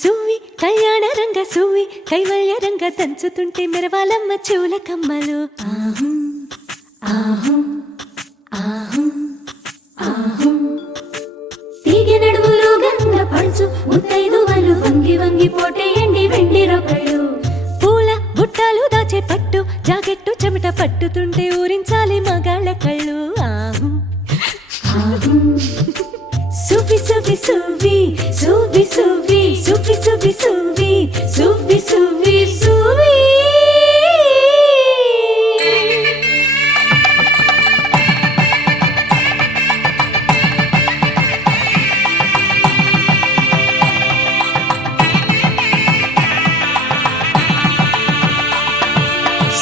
సువి కళ్యాణ రంగ సువి కైవల్య రంగ దంచుతుంటే మెరవాలమ్మ చెవుల కమ్మలు. ఆహం ఆహం ఆహం ఆహం తీగె నడుములు గంగ పంచు ముత్తైదువలు వంగి వంగి పోటేయండి వెండి రొకళ్ళు. పూల బుట్టాలు దాచే పట్టు జాకెట్టు చెమట పట్టుతుంటే ఊరించాలి మగాళ్ళ కళ్ళు. ఆహం ఆహం సువి సువి సువి సువి సువి సువి సువి సువి సువి సువి సువి.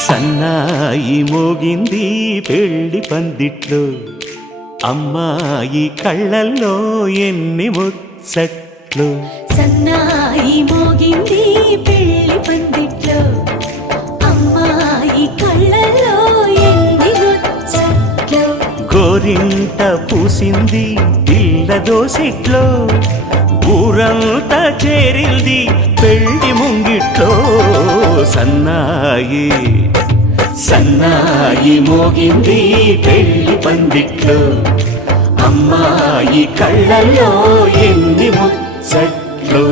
సన్నాయి మోగింది పెళ్లి పందిట్లో, అమ్మాయి కళ్ళల్లో ఎన్ని ముచ్చట్లు. సన్నాయి మోగింది పెళ్లి పందిట్లో, అమ్మాయి కళ్ళల్లో ఎన్ని ముచ్చట్లు. గోరింట పూసింది పిల్ల దోసిట్లో, ఊరంతా చేరింది పెళ్లి ముంగిట్లో. సన్నాయి సన్నాయి మోగింది పెళ్లి పందిట్లో, అమ్మాయి కళ్ళల్లో ఎన్ని ముచ్చట్లు.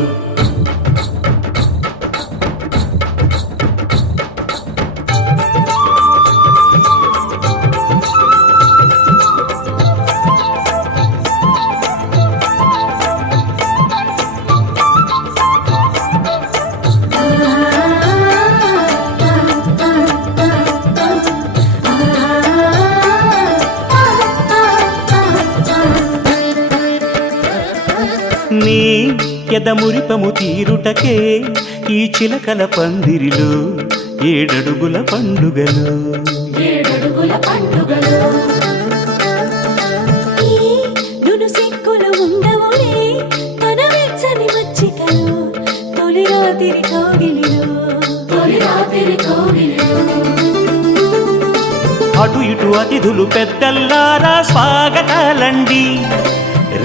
నీ ఎదమురిపము తీరుటకే ఈ చిలకల పందిరిలో ఏడడుగుల పండుగలు. ఏడడుగుల పండుగలు నును సిక్కులు ఉండవులే తన వెచ్చని మచ్చికలు. తొలి రాత్రి కోగిలిలో తొలి రాత్రి కోగిలిలో. అటు ఇటు అతిథులు పెద్దల్లారా స్వాగతాలండి,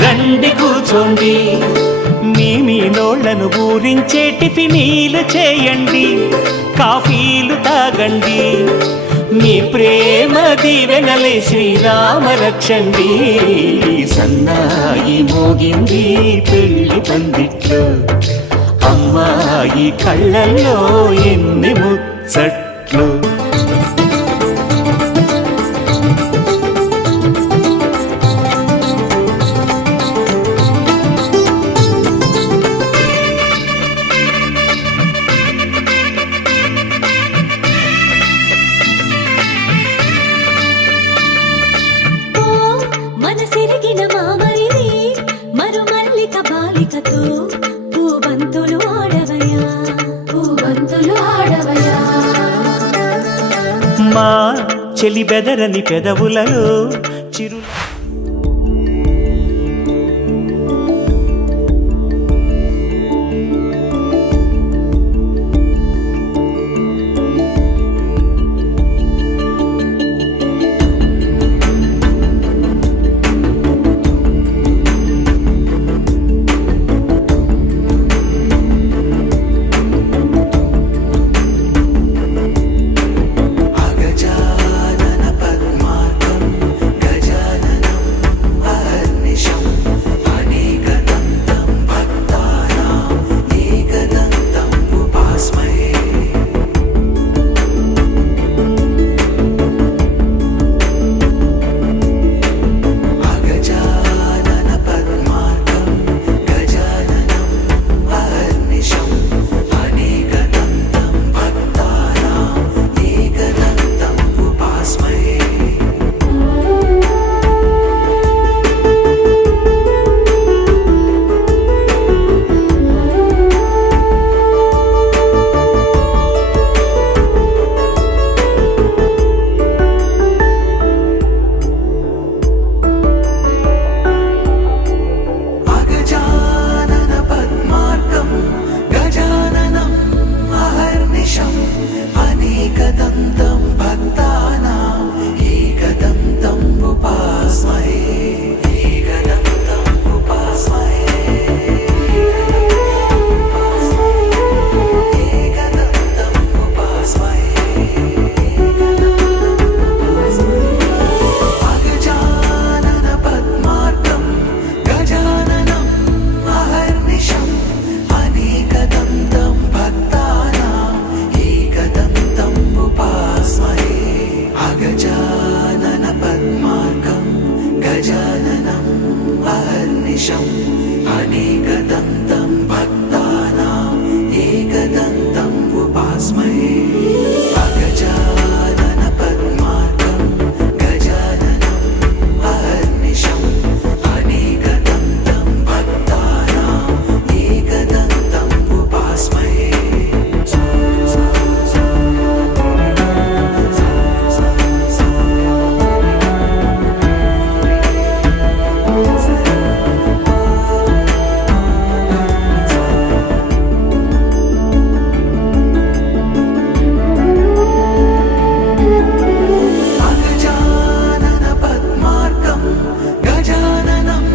రండి కూర్చోండి. మీ నోళ్లను ఊరించే టిఫినీలు చేయండి, కాఫీలు తాగండి. మీ ప్రేమ దీవెనలే శ్రీరామ రక్షండి. సన్నాయి మోగింది పెళ్లి పందిట్లో, అమ్మాయి కళ్ళల్లో ఎన్ని ముచ్చట్లు. మనసిరిగిన మామరిది మరుమల్లిక బాలికతో పూబంతులు ఆడవయా పూబంతులు ఆడవయా. మా చెలి బెదరని పెదవులలో చిరు गजाननं अहर्निशम् अनेकदन्तं भक्तानाम् एकदन्तम् उपास्महे अगजानन पद्मार्कं गजाननम् अहर्निशम् अनेकदन्तं भक्तानाम् एकदन्तम् उपास्महे अगजानन पद्मार्कं गजाननम्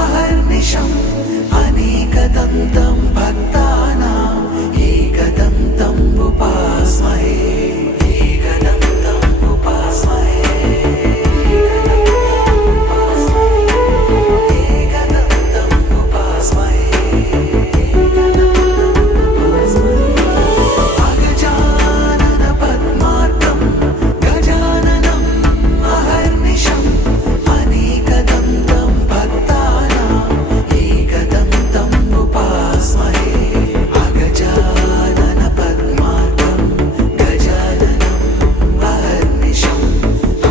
अहर्निशम् अनेकदन्तं भक्तानाम् एकदन्तम् उपास्महे एकदन्तम् उपास्महे एकदन्तम् उपास्महे अगजानन पद्मार्कं गजाननम् अहर्निशम् अनेकदन्तं भक्तानाम् एकदन्तम् उपास्महे अगजानन पद्मार्कं गजाननम् अहर्निशम्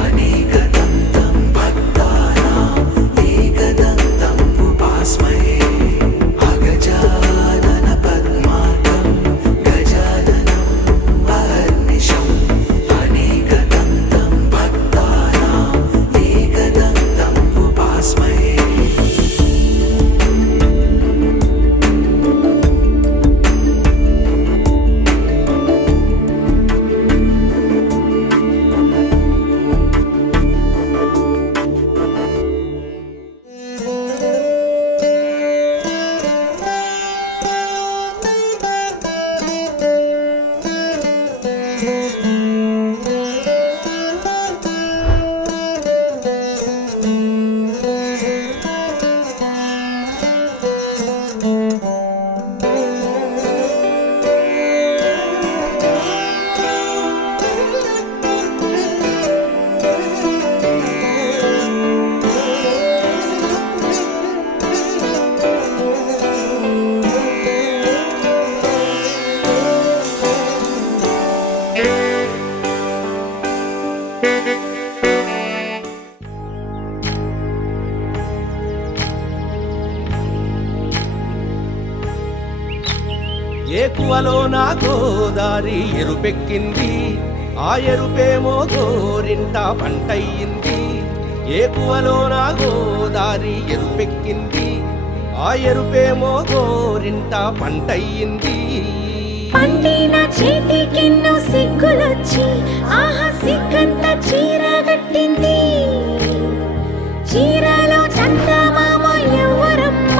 अनेकदन्तं भक्तानाम् एकदन्तम् उपास्महे अगजानन पद्मार्कं गजाननम् अहर्निशम् अनेकदन्तं भक्तानाम् एकदन्तम् उपास्महे ఏకువలో నా గోదారి ఎరుపెక్కింది ఆ ఎరుపేమో గోరింట పంటయ్యింది ఏకువలో నా గోదారి ఎరుపెక్కింది ఆ ఎరుపేమో గోరింట పంటయ్యింది పండిన చేతికెన్నో సిగ్గులొచ్చి ఆహా సిగ్గంత చీరగట్టింది చీరలో చందమామ ఎవరమ్మ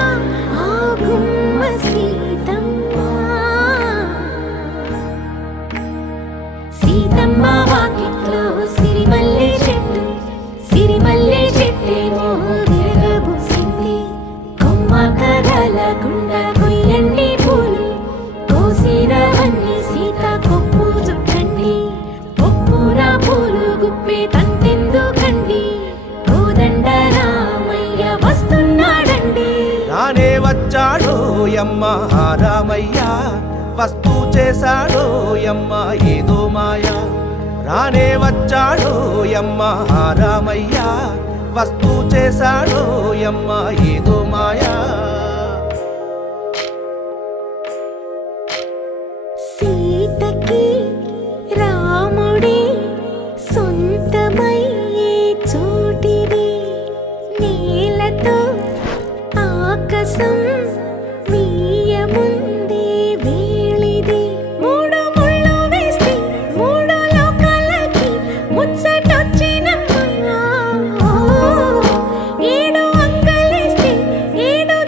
ఆ గుమ్మ సీతమ్మ సీతమ్మ వాకిట్లో సిరిమల్లె చెట్టేమో విరగబూసింది కొమ్మ కదలకుండా కొయ్యండి పూలు కోసిరవన్నీ సీత కొప్పు చుట్టండి కొప్పున పూలు గుప్పే తంతెందుకండి కోదండ రామయ్య వస్తున్నాడండి రానే వచ్చాడో యమ్మ ఆ రామయ్య వస్తూ చేశాడో యమ్మ ఏదో మాయ రానే వచ్చాడో యమ్మ ఆ రామయ్య వస్తూ చేశాడో యమ్మ ఏదో మాయా సీతకి రాముడే సొంతమయ్యే చోటిది నేలతో ఆకాశం వీయముందే వేళిది మూడు ముళ్ళు వేస్తే మూడు లోకాలకి ముచ్చటొచ్చినమ్మా ఏడు అంగలేస్తే ఏడు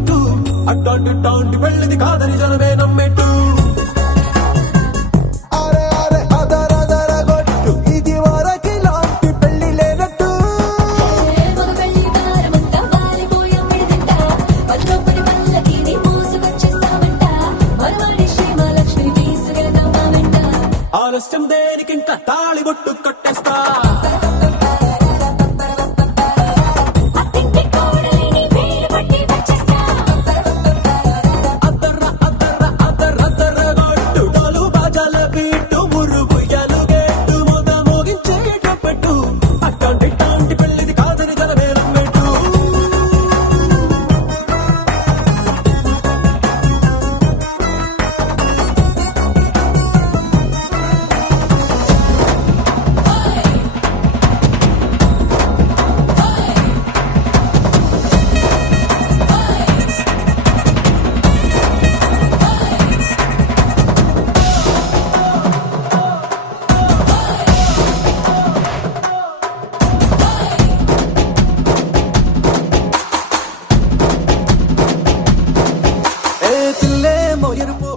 పెట్టు అట్టాంటి టాంటి పెళ్ళిది కాదని జనమే నమ్మెట్టు అరే అరే అదర అదర గొట్టు ఇది వరకి లాంటి పెళ్లి లేనట్టు మగబెళ్ళి దారమంతా వాలిపోయాం విడిదింట పల్లొప్పటి పల్లకిని మోసుకొచ్చేస్తామంట మరవాడి శ్రీమహాలక్ష్మిని తీసుకెళ్తాం మా వెంట ఆలస్యం దేనికింక తాళి బొట్టు కట్టేస్తా అత్తింటి కోడలిని వేలు పట్టి వచ్చేస్తా అద్దర్ర అద్దర్ర అద్దర్ర అద్దర్ర గొట్టు డోలు బాజాల బీటు మురుగుయ్యలు గెట్టు మొద మోగించేటപ്പെട്ടു అట్టాంటి టాంటి పెళ్ళిది కాదని జనమే నమ్మెట్టు ఏ తిల్లేమో ఎరుపు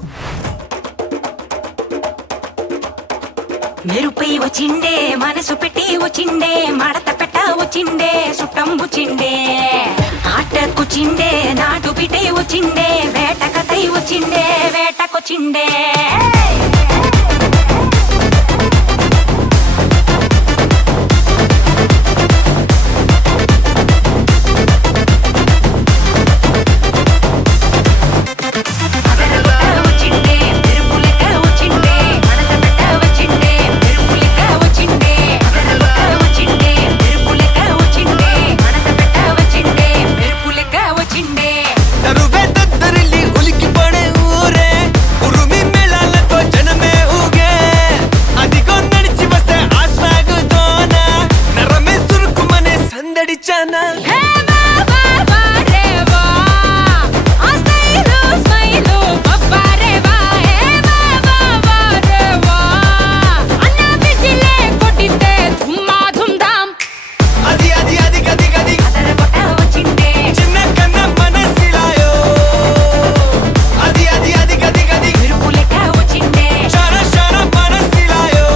మెరుపై వచ్చిండే మనసు పెట్టి వచ్చిండే మడత పెట్ట వచ్చిండే సుట్టం వచ్చిండే ఆటకుచిండే నాటు పిటే వచ్చిండే వేటకతై వచ్చిండే వేటకొచ్చిండే వచ్చిండే మెరుపులెక్క వచ్చిండే మడత పెట్ట వచ్చిండే మెరుపులెక్క వచ్చిండే వచ్చిండే మెరుపులెక్క వచ్చిండే మడత పెట్ట వచ్చిండే మెరుపులెక్క వచ్చిండే తరువే దద్దరిల్లి ఉలికి పడే ఊరే ఉరుమి మేళాలతో జనమే ఊగే అదిగో నడిచి వస్తే ఆ స్వాగు తోన నరమే సురుకుమనే సందడి చానా హే బాబా బారేవా ఆ స్మైలు స్మైలు బబ్బరేవా హే బాబా బారేవా అన్న బిసిలే కొట్టితే ధుమ్మా ధుమ్ధాం అది అది అది గది గది అదరగొట్ట వచ్చిండే చిన్న కన్న మనసిలాయో అది అది అది గది గది మెరుపులెక్క వచ్చిండే షర షర మనసిలాయో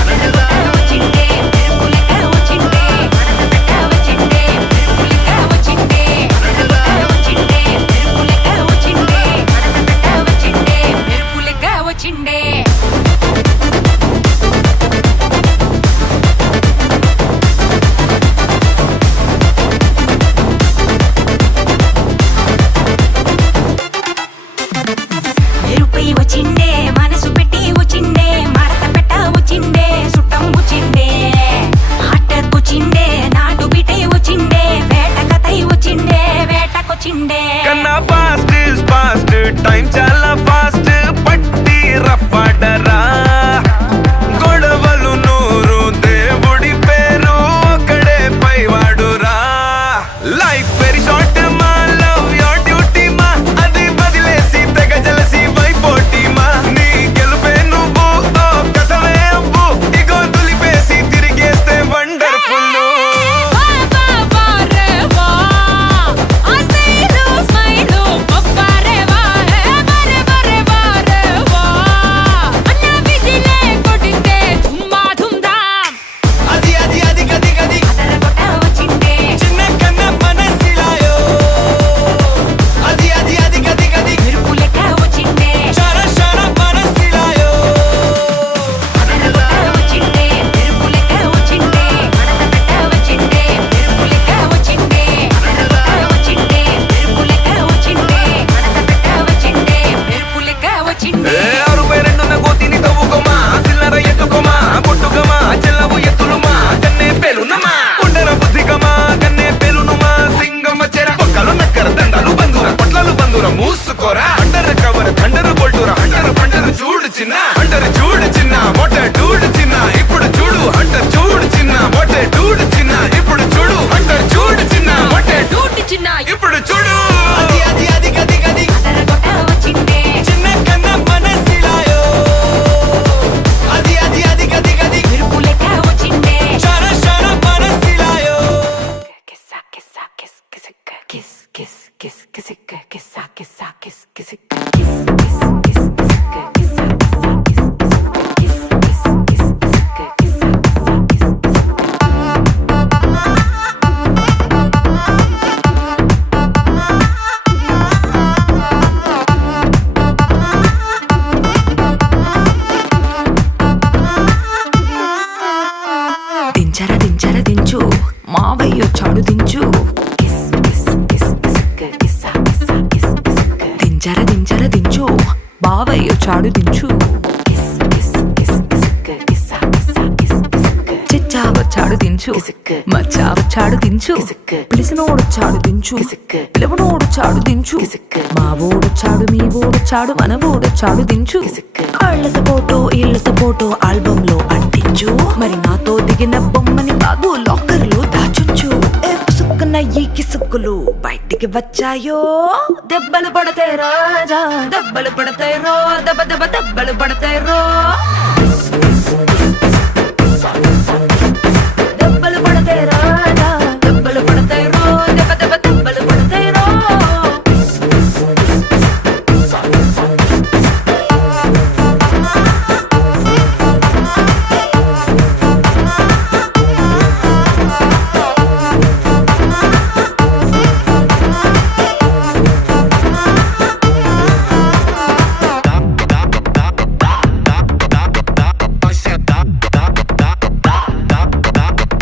అదరగొట్ట వచ్చిండే మెరుపులెక్క వచ్చిండే మడత పెట్ట వచ్చిండే మెరుపులెక్క వచ్చిండే అదరగొట్ట వచ్చిండే మెరుపులెక్క వచ్చిండే మడత పెట్ట వచ్చిండే మెరుపులెక్క వచ్చిండే మెరుపై వచ్చిండే మనసు పెట్టి వచ్చిండే మడత పెట్ట వచ్చిండే సుట్టం వచ్చిండే ఆటకొచ్చిండే నాటు బిటే వచ్చిండే వేటకతై వచ్చిండే వేటకొచ్చిండే కన్నా ఫాస్ట్ ఫాస్ట్ టైం చాలా ఫాస్ట్ పట్టి రఫాడరా గొడవలు నూరు దేవుడి పేరు ఒక్కడే పైవాడురా లైఫ్ వెరీ షార్ట్ మా లవ్ యోర్ డ్యూటీ మా అది వదిలేసి తెగ జలసి వైపోటీ మా నీ గెలుపే నువ్వు ఓ కథవే అవ్వు ఇగో దులిపేసి తిరిగేస్తే వండర్ఫుల్ బాబా బారేవా ఆ స్మైలు స్మైలు బబ్బరేవా హే బారే బారే బారేవా అన్న బిసిలే కొట్టితే ధుమ్మా ధుమ్ధాం అది అది అది గది గది అదరగొట్ట వచ్చిండే చిన్న కన్న మనసిలాయో అది అది అది గది గది మెరుపులెక్క వచ్చిండే షర షర మనసిలాయో అదరగొట్ట వచ్చిండే మెరుపులెక్క వచ్చిండే మడత పెట్ట వచ్చిండే మెరుపులెక్క వచ్చిండే అదరగొట్ట వచ్చిండే మెరుపులెక్క వచ్చిండే మడత పెట్ట వచ్చిండే మెరుపులెక్క వచ్చిండే అరుపై రెండున్న గోతిని తవ్వుకోమా సిల్లర ఎత్తుకోమా పొట్టుకమా చెల్లవు ఎత్తులుమా కన్నే పేలునమా ఉండర బుద్ధికమా కన్నే పేలునుమా సింగమ్మ చెర పొక్కలు నక్కర దండాలు బంధుర పొట్లాలు బంధుర మూసుకోరా అండర్ కవర్ థండర్ బోల్టురా అండర్ పండరు చూడు చిన్న అండర్ చూడు చిన్న మొట్ట డూడు చిన్న ఇప్పుడు చూడు అంటర్ చూడు చిన్న మొట్ట డూడు చిన్న ఇప్పుడు చూడు అంటర్ చూడు చిన్న మొట్ట డూటి చిన్న ఇప్పుడు చూడు అది అది అది గది గది అదరగొట్ట వచ్చిండే చిన్న కన్న మనసిలాయో అది అది అది గది గది మెరుపులెక్క వచ్చిండే షర షర మనసిలాయో కిస్సా కిస్సా కిస్ కిస్ కిస్ కిస్ kiss kisika kissa kissa kiss kisika kiss kiss kiss kisika kissa kissa kiss kiss kiss kiss kisika kissa kissa kiss దించర దించర దించు మావయ్య చాడు దించు kiss kiss kiss kisika kissa kissa kiss kisika దించర దించర దించు బావయ్య చాడు దించు kiss kiss kiss kisika kissa kissa kiss kisika చిచ్చావ చాడు దించు కిసిక్కు. మచ్చావ చాడు దించు కిసిక్కు. పిలిసినోడు చాడు దించు కిసిక్కు. పిలవనోడు చాడు దించు కిసిక్కు. మావోడు చాడు మీ ఓడు చాడు మనవోడు చాడు దించు కిసిక్కు. కాళ్ళతో ఫోటో ఇళ్ళతో ఫోటో ఆల్బమ్ లో అంటించు మరి నాతో దిగిన బొమ్మని బాబు లాకర్ లో దాచుంచు ఏ పుసుక్కున ఈ కిసుక్కులు బయటికి వచ్చాయో దెబ్బలు పడతాయి రాజా దెబ్బలు పడతాయి రో దెబ్బ దెబ్బ దెబ్బలు పడతాయి రో దెబ్బలు పడతాయి రాజా దెబ్బలు పడతాయి రో దెబ్బ దెబ్బ దెబ్బలు పడతాయి రో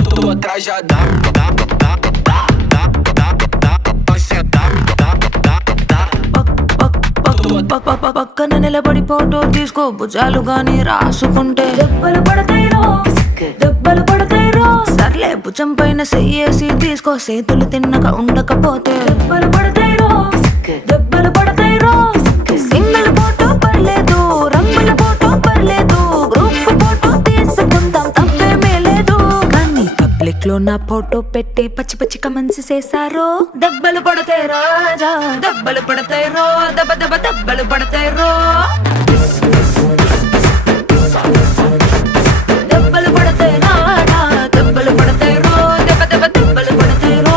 Tu atrás já dá. Vai sentar. పక్కన నిలబడి ఫోటో తీసుకో భుజాలు గాని రాసుకుంటే దెబ్బలు పడతాయి రో దెబ్బలు పడతాయి రో సర్లే భుజం పైన చెయ్యేసి తీసుకో చేతులు తిన్నక ఉండకపోతే దెబ్బలు పడతాయి రో దెబ్బలు పడతాయి రో సింగిల్ ఫోటో పర్లేదు రంగుల ఫోటో పర్లేదు గ్రూప్ ఫోటో తీసుకుందాం తప్పేమీ లేదు కానీ పబ్లిక్ లో నా ఫోటో పెట్టి పచ్చి పచ్చి కమెంట్స్ చేశారో దెబ్బలు పడతాయి రాజా దెబ్బలు పడతాయి రో దెబ్బ దెబ్బ దెబ్బలు పడతాయి రో దెబ్బలు పడతాయి రాజా దెబ్బలు పడతాయి రో దెబ్బ దెబ్బ దెబ్బలు పడతాయి రో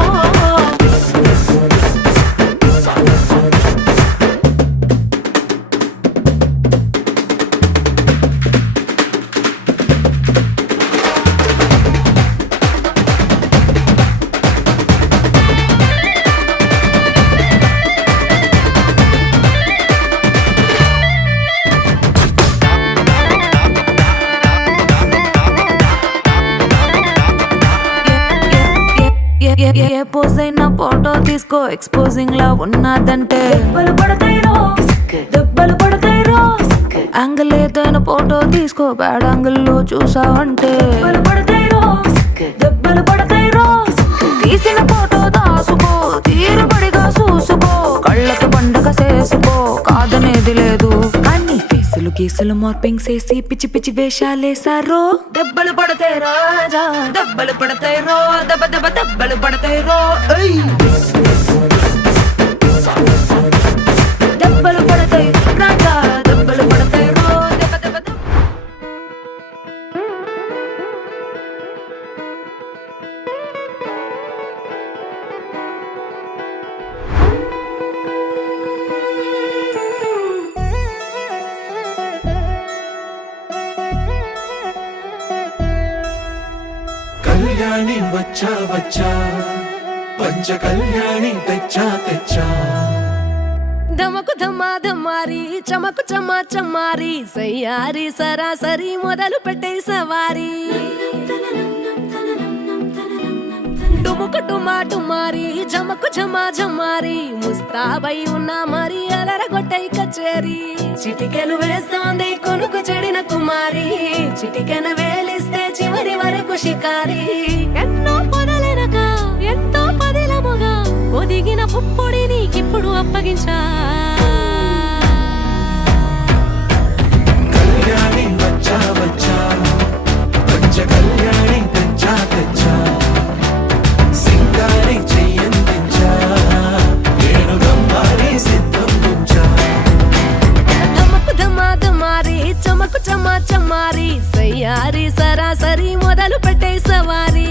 ఏ పోజ్ అయినా ఫోటో తీసుకో ఎక్స్పోజింగ్ లా ఉన్నదంటే దెబ్బలు పడతాయి రో దెబ్బలు పడతాయి రో యాంగిల్ ఏదైనా ఫోటో తీసుకో బ్యాడ్ యాంగిల్ లో చూసావంటే దెబ్బలు పడతాయి రో దెబ్బలు పడతాయి రో తీసిన ఫోటో దాసుకో తీరుబడిగా చూసుకో కళ్ళకి పండగ చేసుకో కాదనేది లేదు కానీ కేసులు గీసులు మార్పింగ్ చేసి పిచ్చి పిచ్చి వేషాలేసారో దెబ్బలు పడతాయి రాజా దెబ్బలు పడతాయి రో దెబ్బ దెబ్బ దెబ్బలు పడతాయి రో దెబ్బలు పడతాయి రాజా దెబ్బలు పడతాయి రో దెబ్బ దెబ్బ దెబ్బ కళ్యాణి వచ్చా వచ్చా పంచ కళ్యాణి తెచ్చా తెచ్చా ధమకు ధమా ధమారి చమకు చమా చమారి సయ్యారి సరాసరి మొదలు పెట్టే సవారి డుముకు డుమా డుమారి జమకు ఝమా ఝమారి ముస్తాబై ఉన్నా మరి అలరగొట్టై కచేరి చిటికెను వేస్తోంది కొనుకు చెడిన కుమారి చిటికెను వేలిస్తే చివరి వరకు షికారి ఎన్నో పొదలెనక ఎంతో పదిలముగా ఒదిగిన పుప్పొడి నీకిప్పుడు అప్పగించా కళ్యాణి వచ్చా వచ్చా పంచ కళ్యాణి తెచ్చా తెచ్చా సింగారి చెయ్యందించా ఏడుగమ్మారి సిద్ధం ఉంచా ధమకు ధమా ధమారి చమకు చమా చమారి సయ్యారి సరాసరి మొదలు పెట్టే సవారి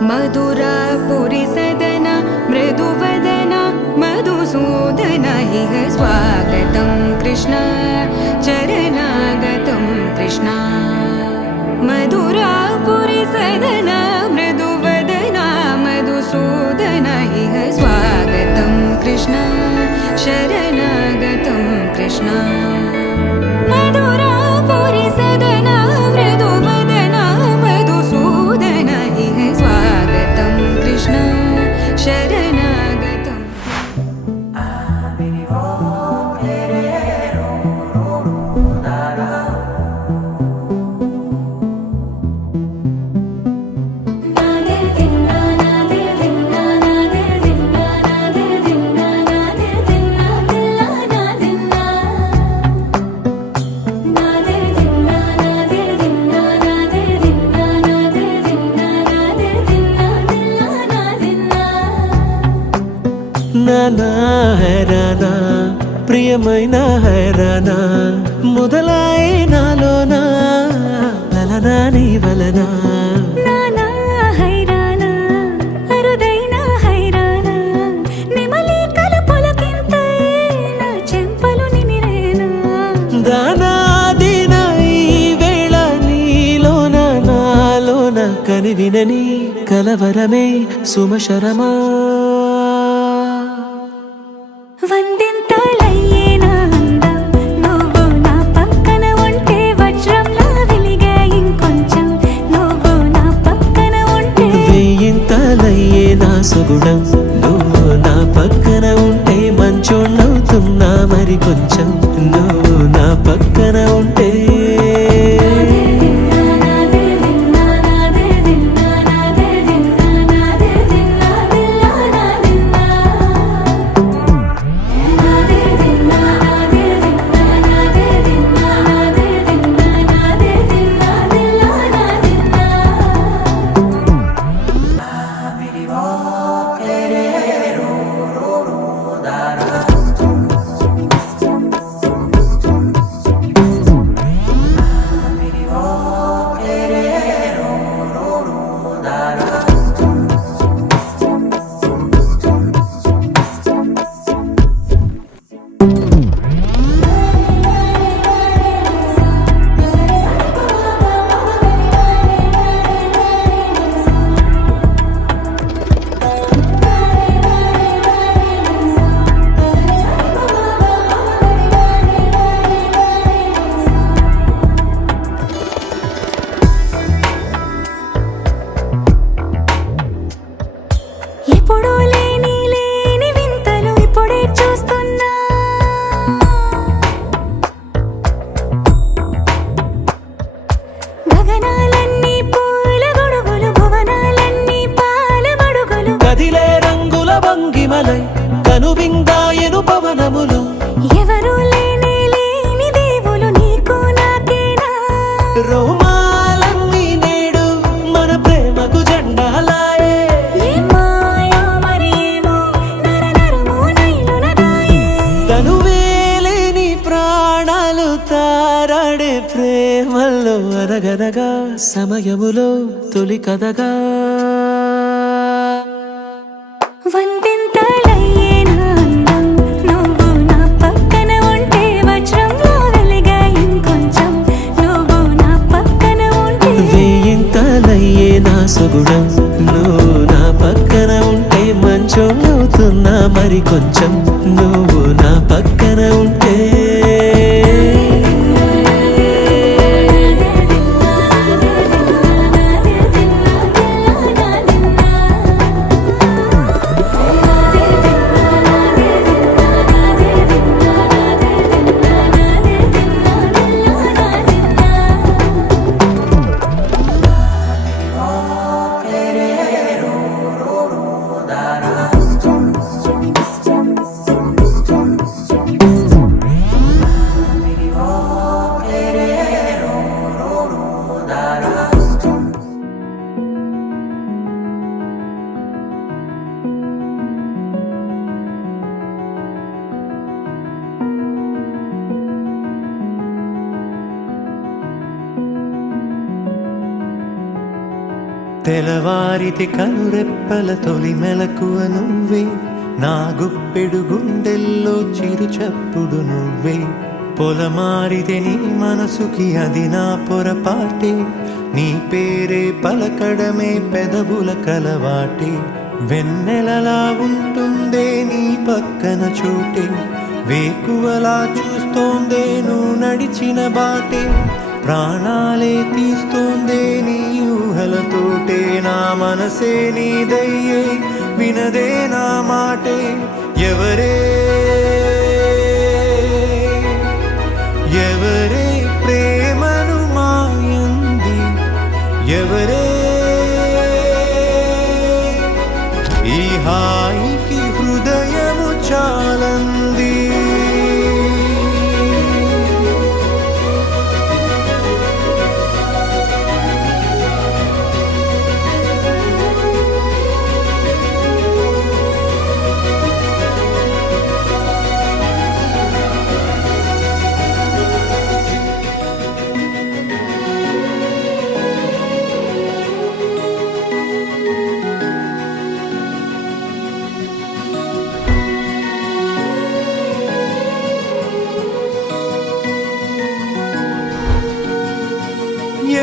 मधुरापुरी सदन मृदुवदन मधुसूदन इह स्वागतं कृष्ण चरणागतं कृष्ण मधुरापुरी सदन मृदुवदन मधुसूदन इह स्वागतं कृष्ण शरणागतं कृष्ण मधुरापुरी सदन मृदुवदन मधुसूदन इह स्वागतं कृष्ण शरणागतं నానా హైరానా ప్రియమైన హైరానా మొదలాయి నాలోనా లలనా నీ వలనా నానా హైరాణ అరుదైన హైరాణ నెమలి కలుపులకింతై నా చెంపలు నిమిరేనా దానాదిన ఈ వేళ నీలోన నాలోన కనివినని కలవరమే సుమశరమా వందింతలయ్యేనా అందం నువ్వు నా పక్కన ఉంటే వజ్రంలా వెలిగే ఇంకొంచెం నువ్వు నా పక్కన ఉంటే వేయింతలయ్యే నా సుగుణం నువ్వు నా పక్కన ఉంటే మంచోళ్ళవుతున్నా మరి కొంచెం నువ్వు నా పక్కన ఉంటే ఎప్పుడూ లేని లేని వింతలు ఇప్పుడే చూస్తున్నా గగనాలన్నీ పూల గొడుగులు భువనాలన్నీ పాల గొడుగులు కదిలే రంగుల భంగిమలై కనువిందాయను పవనములు ఎవరూ లేని లేని దేవులు నీకు నాకేనా రోమాలన్నీ నేడు మన ప్రేమకు జెండాలాయే ఏ మాయో మరి ఏమో నరనరమో నైలునదాయే తనువేలేని ప్రాణాలు తారాడే ప్రేమల్లో అరగరగా సమయములో తొలి కథగా వందింతలయ్యేనా అందం నువ్వు నా పక్కన ఉంటే వజ్రంలా వెలిగే ఇంకొంచెం నువ్వు నా పక్కన ఉంటే వేయింతలయ్యే నా సుగుణం నువ్వు నా పక్కన ఉంటే మంచోళ్ళవుతున్నా మరి కొంచెం నువ్వు నా పక్కన ఉంటే తెలవారితే కనురెప్పల తొలి మెలకువ నువ్వే, నా గుప్పెడు గుండెల్లో చిరు చప్పుడు నువ్వే. పొలమారితే నీ మనసుకి అది నా పొరపాటే, నీ పేరే పలకడమే పెదవుల కలవాటే. వెన్నెలలా ఉంటుందే నీ పక్కన చోటే, వేకువలా చూస్తోందే నువ్వు నడిచిన బాటే. ప్రాణాలే తీస్తోందే నీ ఊహలతోటే, నా మనసే నీదయ్యే వినదే నా మాటే. ఎవరే ఎవరే ప్రేమను మాయంది, ఎవరే ఈ హాయికి హృదయము చాలంది.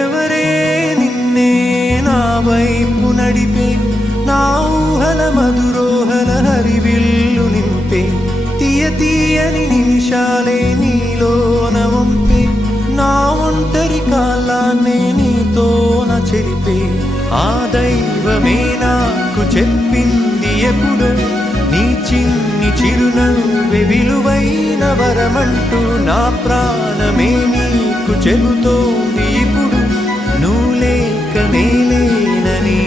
ఎవరే నిన్నే నా వైపు నడిపే, నా ఊహల మధురోహల హరివిల్లు నింపే. తీయ తీయని నిమిషాలే నీలోన వంపే, నా ఒంటరి కాలాన్నే నీతోన చెరిపే. ఆ దైవమే నాకు చెప్పింది ఎప్పుడు, నీ చిన్ని చిరునవ్వే విలువైన వరమంటూ. నా ప్రాణమే నీకు చెబుతోంది ఇప్పుడు, నువ్వు లేక నేలేనని.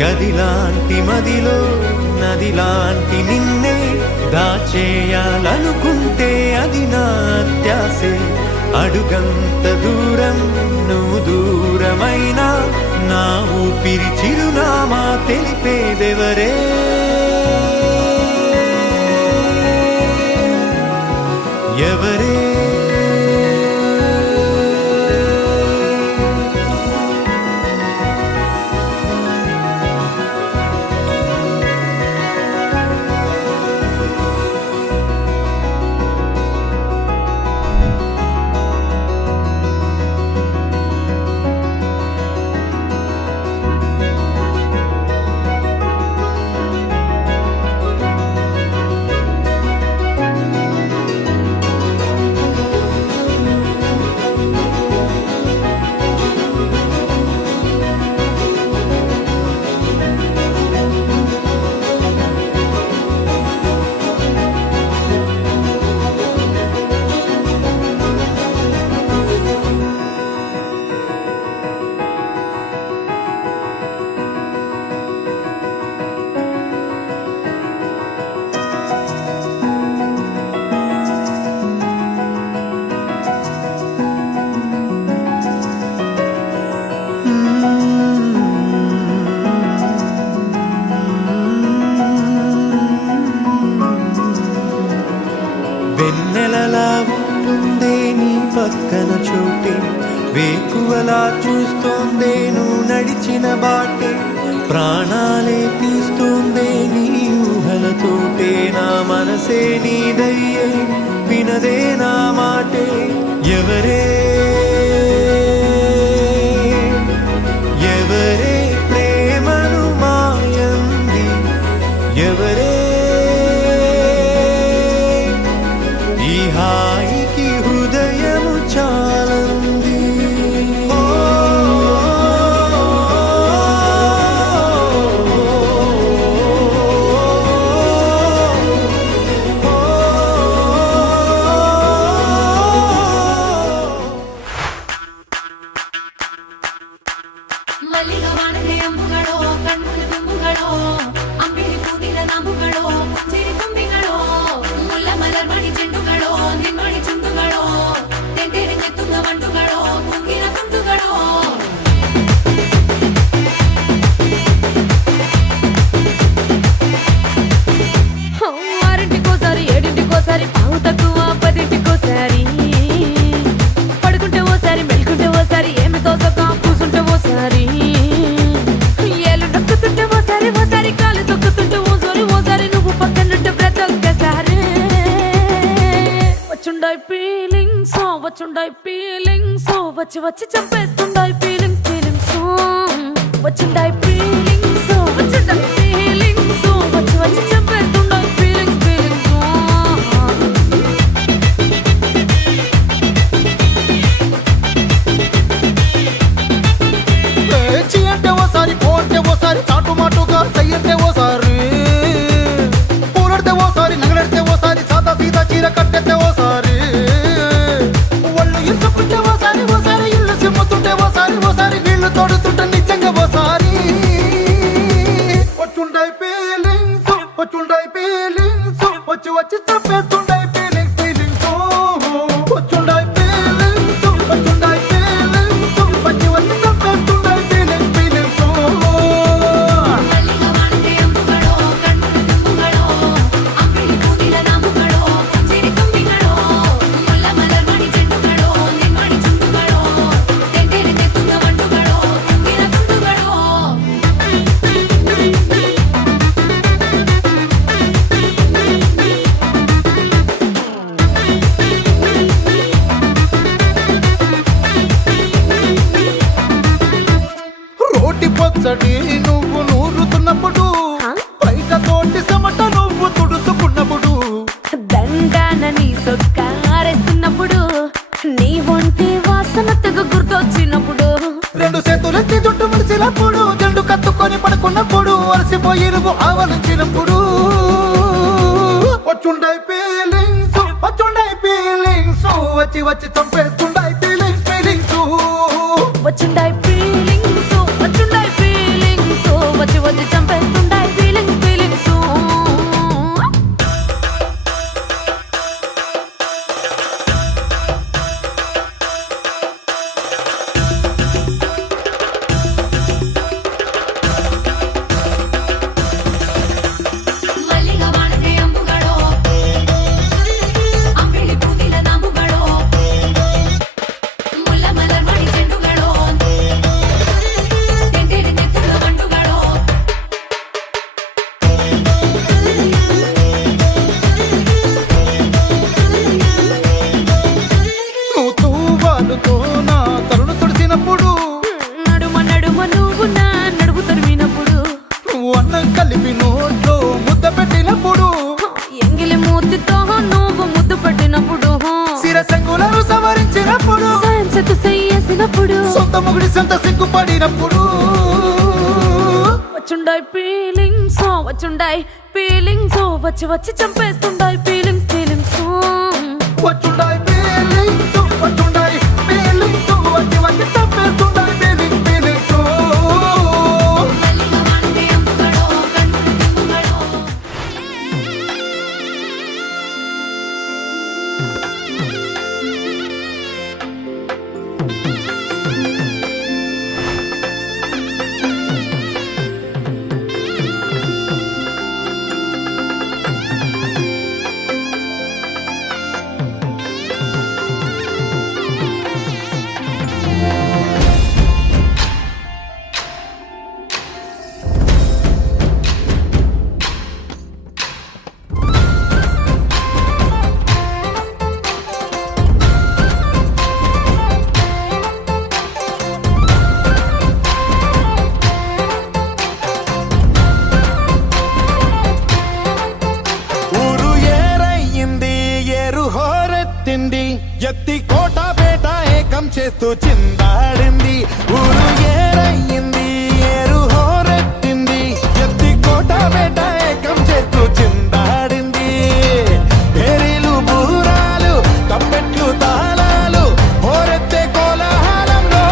గదిలాంటి మదిలో నదిలాంటి నిన్నే దాచేయాలనుకుంటే అది నా అత్యాసే. అడుగంత దూరం నువ్వు దూరమైనా, నా ఊపిరి చిరునామా తెలిపేదెవరే. ఎవరే వెన్నెలలా ఉంటుందే నీ పక్కన చోటే, వేకువలా చూస్తోందే నువ్వు నడిచిన బాటే. ప్రాణాలే తీస్తోందే నీ ఊహలతోటే, నా మనసే నీదయ్యే వినదే నా మాటే. ఎవరే ఎవరే ప్రేమను మాయంది, ఎవరే ఈ హాయికి హృదయము చాలంది. ఓ, ಮಲ್ಲಿಗ ವಾಣದೆ ಅಂಬುಗಳೋ ಕಣ್ಣುಗಳ ತುಂಬುಗಳೋ ಅಂಬಿಳಿ ಕೂದಿನ ನಾಮುಗಳೋ ಮುಂಜಿರಿ ತುಂಬಿಗಳೋ ಮುಲ್ಲ ಮಲರ್ ಮಣಿ ಚೆಂಡುಗಳೋ ನಿಮ್ಮಣಿ ಚುಂಡುಗಳೋ ತೆಂಟೆರೆ ತುಂಗ ಮಂಡುಗಳೋ ಮುಂಗಿನ ತುಂಡುಗಳೋ. ఆరింటికోసారి ఏడింటికోసారి పావు తక్కువ పదింటికోసారి, పడుకుంటే ఓసారి మెలుకుంటే ఓసారి, ఏమి తోసక కూసుంటే ఓసారి. వచ్చి వచ్చి చంపేస్తుండాయి ఫీలింగ్స్ ఫీలింగ్స్ వచ్చిండాయి ఫీలింగ్స్ వచ్చిండాయి ఫీలింగ్స్ వచ్చి వచ్చి చంపేస్తుండాయి ఫీలింగ్స్ ఫీలింగ్స్ చీ అంటే ఓసారి పో అంటే ఓసారి చాటు మాటుగా సై అంటే ఓసారి పూలడితే ఓసారి నగలడితే ఓసారి సాదా సీదా చీర కట్టెత్తే ఓసారి ఒళ్ళు ఇసుకుంటే ఓసారి ఓసారి ఇల్లు సిమ్ముతుంటే ఓసారి ఓసారి నీళ్లు తోడుతుంటే నిజంగా ఓసారి వచ్చుండాయి ఫీలింగ్స్ వచ్చుండాయి ఫీలింగ్స్ వచ్చి వచ్చి తప్పేస్తుండాయి ఫీలింగ్స్ ఫీలింగ్స్ వచ్చుండాయి ఫీలింగ్స్ వచ్చుండాయి ఫీలింగ్స్ వచ్చి వచ్చి తప్పేస్తుండాయి ఫీలింగ్స్ ఫీలింగ్స్ మల్లిగ వానకే అంబుಗಳೋ ಕಣ್ಣುಳು ತುಂಬುಗಳೋ ಅಂಬಿಳಿ ಕೂದಿಲ ನಾಮುಗಳೋ ಪುಂಜಿರಿ ತುಂಬಿಗಳೋ ಮುಲ್ಲ ಮಲರ್ಮಣಿ ಚೆಂಡುಗಳೋ ನಿನ್ಮಣಿ ಚುಂಡುಗಳೋ ತೆಂತೆರೆ ತೆತ್ತುಂಗ ಮಂಡುಗಳೋ ತುಂಗಿನ ತುಂಡುಗಳೋ రోటి పచ్చడి నువ్వు నూరుతున్నప్పుడు బయట తోటి సమట నువ్వు తుడుచుకున్నప్పుడు దండాన నీ సొక్కారేస్తున్నప్పుడు నీ ఒంటి వాసన తెగ గుర్తొచ్చినప్పుడు రెండు చేతులెత్తి జుట్టు ముడిసినప్పుడు జండు కత్తుకొని పడుకున్నప్పుడు అలసిపోయి నువ్వు ఆవలించినప్పుడు వచ్చుండాయి ఫీలింగ్స్ వచ్చుండాయి ఫీలింగ్స్ వచ్చి వచ్చి చంపేస్తుండాయి ఫీలింగ్స్ ఫీలింగ్స్ వచ్చిండాయి ఫీలింగ్స్ వచ్చిండాయి ఫీలింగ్స్ వచ్చి వచ్చి చంపేస్తుండాయి ఫీలింగ్స్ ఫీలింగ్స్ ಮಲ್ಲಿಗ ವಾನಕೆ ಅಂಬುಗಳೋ ಅಂಬಿಳಿ ಕೂದಿಲ ನಾಮುಗಳೋ ಮುಲ್ಲ ಮಲರ್ಮಣಿ ಚೆಂಡುಗಳೋ ತೆಂತೆರೆ ತೆತ್ತುಂಗ ಮಂಡುಗಳೋ నువ్వు తూవాలుతో నా తరుణు తుడిచినప్పుడు నడుమ నడుమ నువ్వు నా నడుపు తరిమినప్పుడు నువ్వు అన్నం కలిపి నోట్లో ముద్ద పెట్టినప్పుడు ఎంగిలి మూతితో నువ్వు ముద్దు పట్టినప్పుడు శిరసంగులను సవరించినప్పుడు సైన్స్ చేసినప్పుడు సొంత ముగుడి సొంత సిగ్గుపడినప్పుడు వచ్చుండాయి ఫీలింగ్స్ వచ్చుండాయి ఫీలింగ్స్ వచ్చి వచ్చి చంపేస్తుండాయి ఫీలింగ్స్ ఫీలింగ్స్ వచ్చుండాయి ఫీలింగ్స్ వచ్చుండాయి ఫీలింగ్స్ వచ్చి వచ్చి తప్పేస్తుండాయి ఫీలింగ్స్ ఫీలింగ్స్ ಮಲ್ಲಿಗ ವಾನಕೆ ಅಂಬುಗಳೋ ಕಣ್ಣುಳು ತುಂಬುಗಳೋ ఊరు ఏరయ్యింది ఏరు హోరెత్తింది ఎత్తి కోట బేట ఏకం చేస్తూ చిందాడింది ఊరు ఏరయ్యింది ఏరు హోరెత్తింది ఎత్తి కోట బేట ఏకం చేస్తూ చిందాడింది పేరీలు బూరాలు తప్పెట్లు తాళాలు హోరెత్తే కోలాహలంలో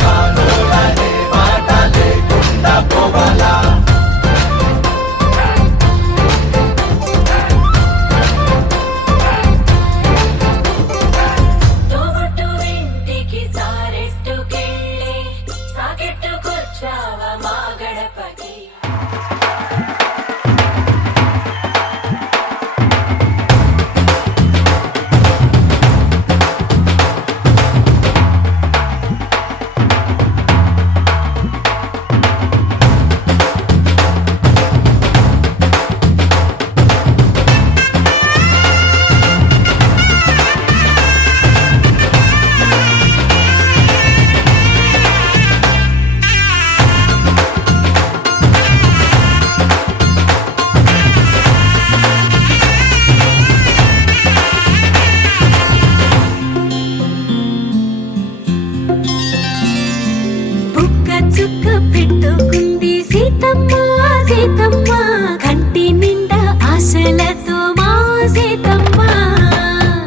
కానుల సీతమ్మ కంటి నిండా ఆశలతో మా సీతమ్మ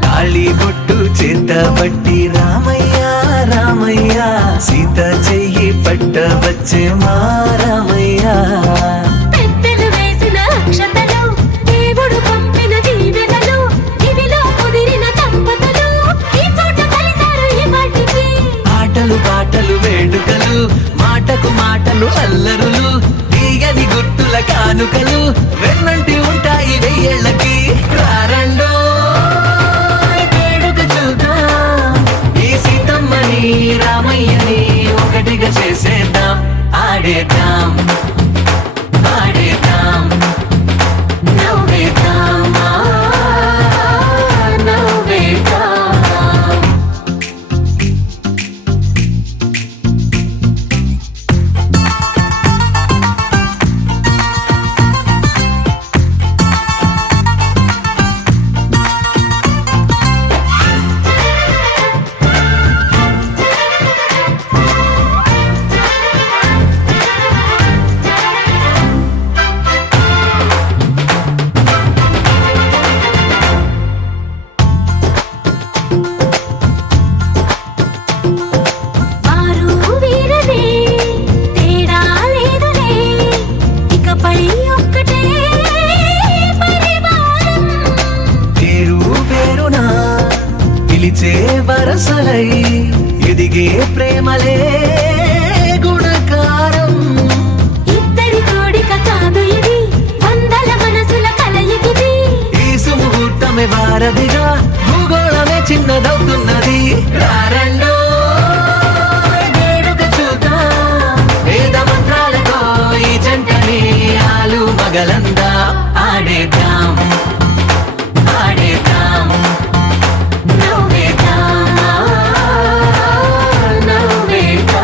తాళి బొట్టు చేత పట్టి రామయ్య రామయ్య సీత చెయ్యి పట్ట వచ్చే మా రామయ్య పెద్దలు వేసిన అక్షతలు దేవుడు పంపిన దీవెనలు ఇవిలో కుదిరిన దంపతులు ఈ చోట కలిశారు ఈ వాటికి ఆటలు పాటలు వేడుకలు మాటకు మాటలు అల్లరులు తీయని గుర్తుల కానుకలు వెన్నంటి ఉంటాయి వెయ్యేళ్ళకి రారండో వేడుక చూద్దాం ఈ సీతమ్మని రామయ్యని ఒకటిగా చేసేద్దాం ఆడేద్దాం ఆడేద్దాం నవ్వేద్దాం నవ్వేద్దాం వారు వీరనే తేడా లేదులే ఇకపై ఒక్కటే పరివారం పేరు పేరునా పిలిచే వరసలై ఎదిగే ప్రేమలే గుణకారం ఇద్దరి కోడిక కాదు ఇది వందల మనసుల కలయికిది ఈ సుముహూర్తమే వారధిగా భూగోళమే చిన్నదవుతున్నది రారండో వేడుక చూద్దాం వేద మంత్రాలతో ఈ జంటని ఆలు మగలందా ఆడేద్దాం ఆడేద్దాం నవ్వేద్దాం నవ్వేద్దాం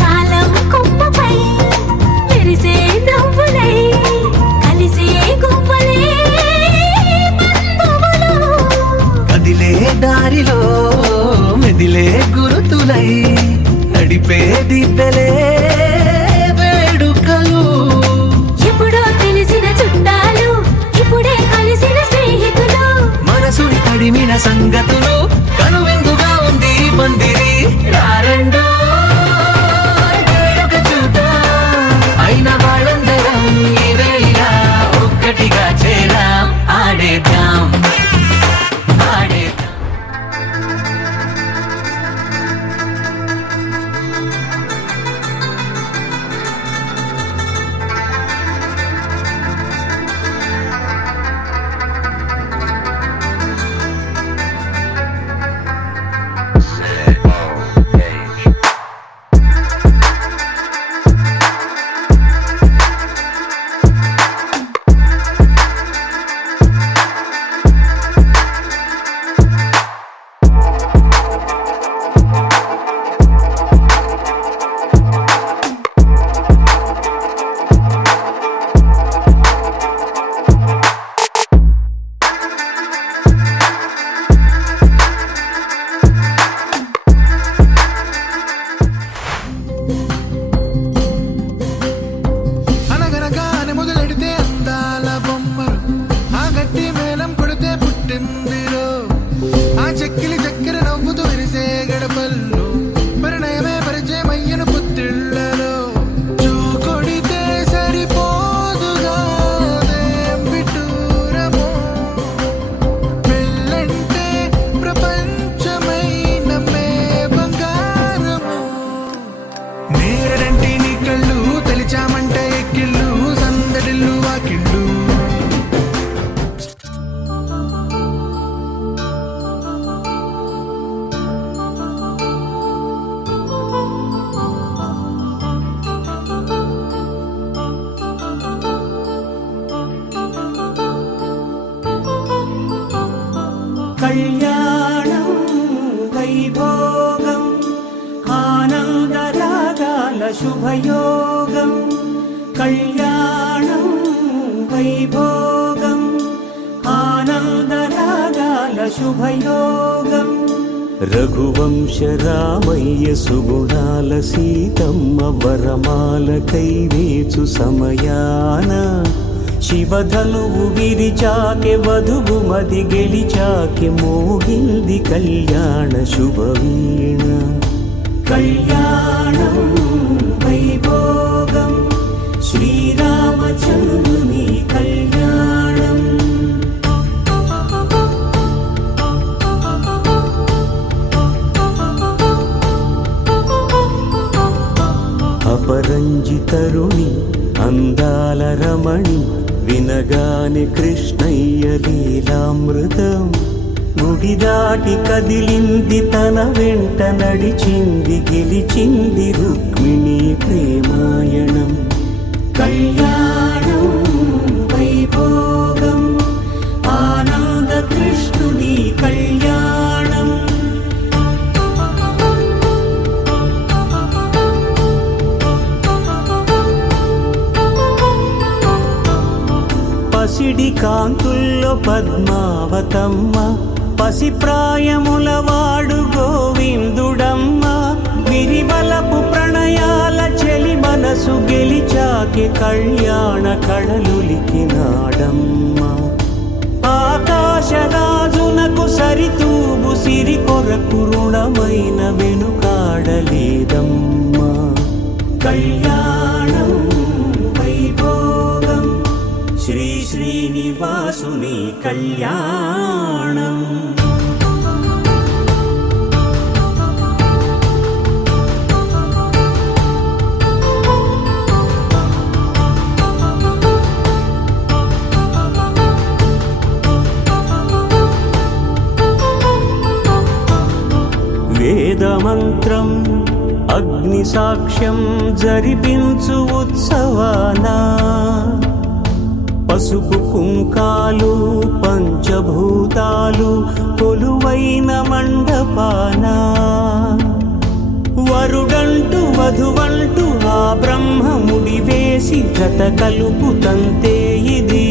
కాలం కొమ్మపై మెరిసే నవ్వులై కలిసే గువ్వలే బంధువులు కదిలే దారిలో మెదిలే గురుతులై నడిపే దిబ్బెలే వేడుకలు ఎప్పుడో తెలిసిన చుట్టాలు ఇప్పుడే కలిసిన స్నేహితులు మనసుని తడిమిన సంగతులు కనువిందుగా ఉంది ఈ పందిరి రారండో వేడుక చూద్దాం అయిన వాళ్ళందరం ఈ వేళ ఒక్కటిగా చేరాం ఆడేద్దాం ఆడేద్దాం కళ్యాణం వైభోగం ఆనందరాగాల శుభయోగం కళ్యాణం వైభోగం ఆనందరాగాల శుభయోగం రఘువంశ రామయ్య సుగుణాల సీతమ్మ వరమాల కైవేచు సమయాన శివధనువు విరిచాకె వధువు మది గెలిచాకె మోగింది కళ్యాణ శుభవీణ కళ్యాణం వైభోగం శ్రీరామచంద్రుని కళ్యాణం అపరంజి తరుణి అందాల రమణి వినగానే కృష్ణయ్య లీలామృతం గుడి దాటి కదిలింది తన వెంట నడిచింది గెలిచింది రుక్మిణి ప్రేమాయణం కళ్యాణం వైభోగం ఆనంద కృష్ణుని కళ్యాణం పసిడి కాంతుల్లో పద్మావతమ్మ పసిప్రాయముల వాడు గోవిందుడమ్మ విరివలపు ప్రణయాల చెలి మనసు గెలిచాకే కళ్యాణ కళలులికినాడమ్మ ఆకాశరాజునకు సరితూబు సిరి కొరకు రుణమైన వెనుకాడలేదమ్మ కళ్యాణం వైభోగం శ్రీ శ్రీనివాసుని కళ్యాణం వేదమంత్రం అగ్ని సాక్ష్యం జరిపించు ఉత్సవానా పసుపు కుంకాలు పంచభూతాలు కొలువైన మండపాన వరుడంటూ వధువంటూ ఆ బ్రహ్మముడి వేసి గత కలుపు తంతే ఇది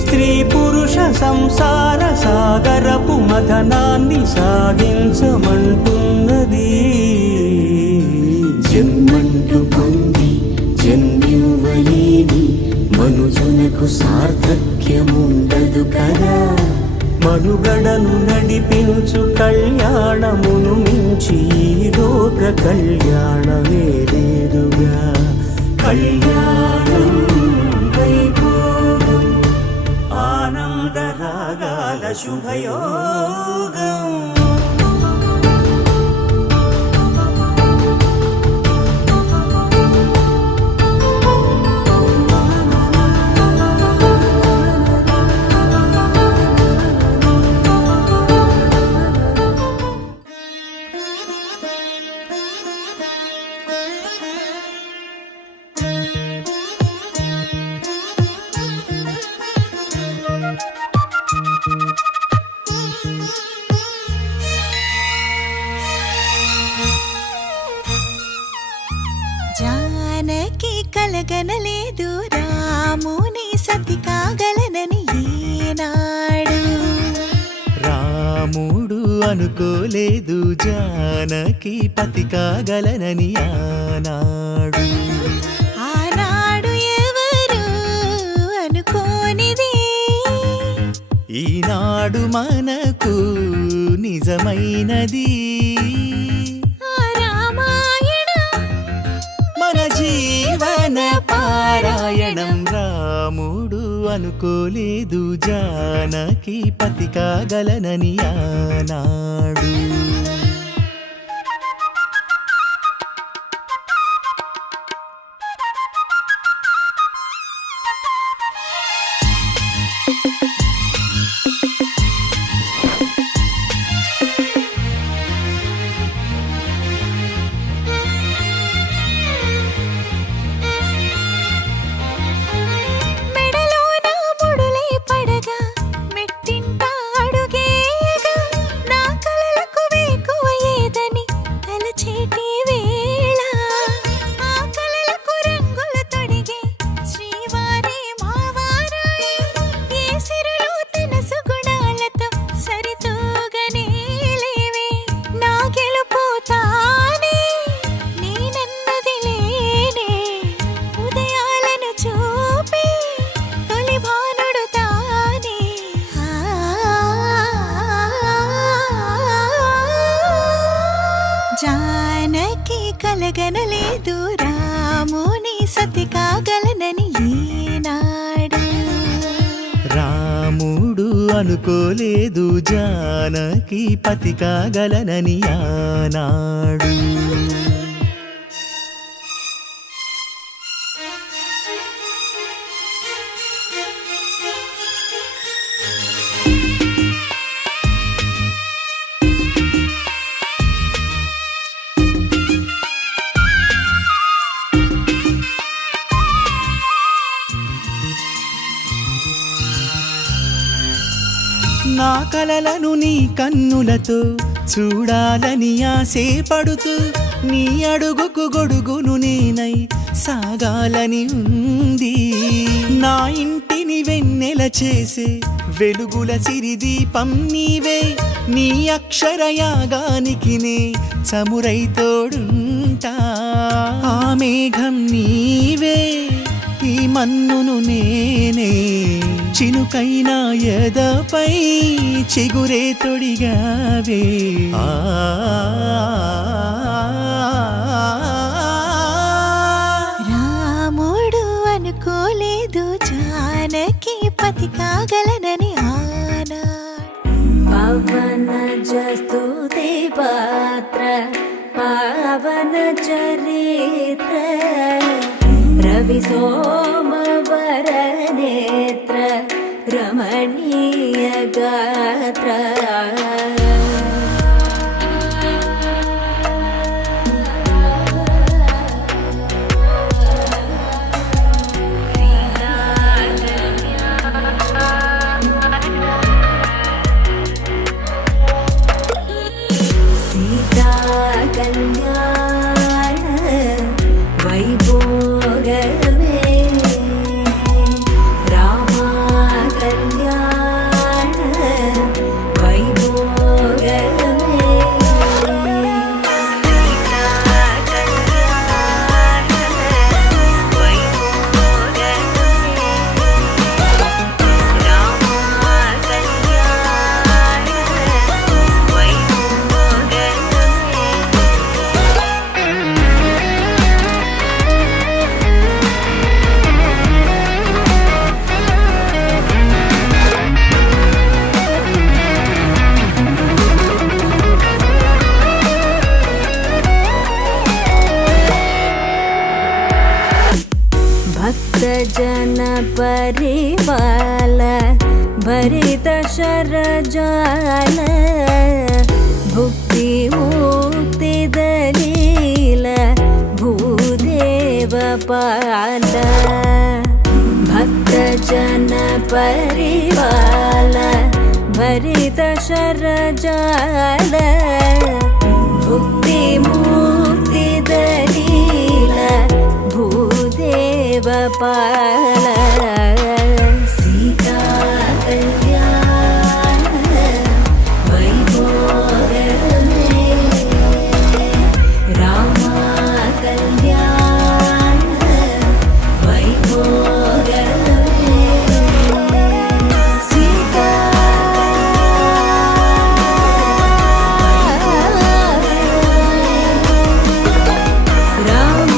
స్త్రీ పురుష సంసార సాగరపు మథనాన్ని సాగించమంటున్నది జన్మంటూ పొంది జన్మివ్వలేని మనుజునకు సార్థక్యముండదు కదా మనుగడను నడిపించు కళ్యాణమును మించి ఈ లోక కళ్యాణమే లేదుగా కళ్యాణం వైభోగం ఆనందరాగాల శుభయోగం జానకి కలగనలేదు రాముని సతి కాగలనని ఈనాడు రాముడు అనుకోలేదు జానకి పతి కాగలనని ఆనాడు ఆనాడు ఎవరు అనుకోనిది ఈనాడు మనకు నిజమైనది ఆ రామాయణం మన జీవన పారాయణం రాముడు అనుకోలేదు జానకి పతి కాగలనని ఆనాడు మెడలోన ముడులే పడగా మెట్టింట కలగనలేదు రాముని సతి కాగలనని ఈనాడు రాముడు అనుకోలేదు జానకి పతి కాగలనని ఆనాడు. నా కలలను నీ కన్నులతో చూడాలని ఆశే పడుతూ నీ అడుగుకు గొడుగును నేనై సాగాలని ఉంది. నా ఇంటిని వెన్నెల చేసే వెలుగుల సిరిదీపం నీవే, నీ అక్షరయాగానికి నే చమురై తోడుంటా. ఆ మేఘం నీవే, ఈ మన్నును నేనే, చినుకైనా ఎదపై చిగురే తొడిగావే. రాముడు అనుకోలేదు జానకి పతి కాగలనని ఆనాడు పవన జస్తుతి పాత్ర పావన చరిత్ర రవి సోమవర నేత్ర రమణీయ గాత్ర సీతా కళ్యాణ వైభోగమే రామ కళ్యాణ వైభోగమే సీతా కళ్యాణ వైభోగమే రామ కళ్యాణ వైభోగమే. భక్తజన పరిపాల భరిత శరజాల భుక్తి ముక్తి దలీల భూదేవ పాల భక్తజన పరిపాల భరిత శరజాల భుక్తి ముక్తి దలీల భూదేవ పాల సీతా కళ్యాణ వైభోగమే రామ కళ్యాణ వైభోగమే సీతా రామ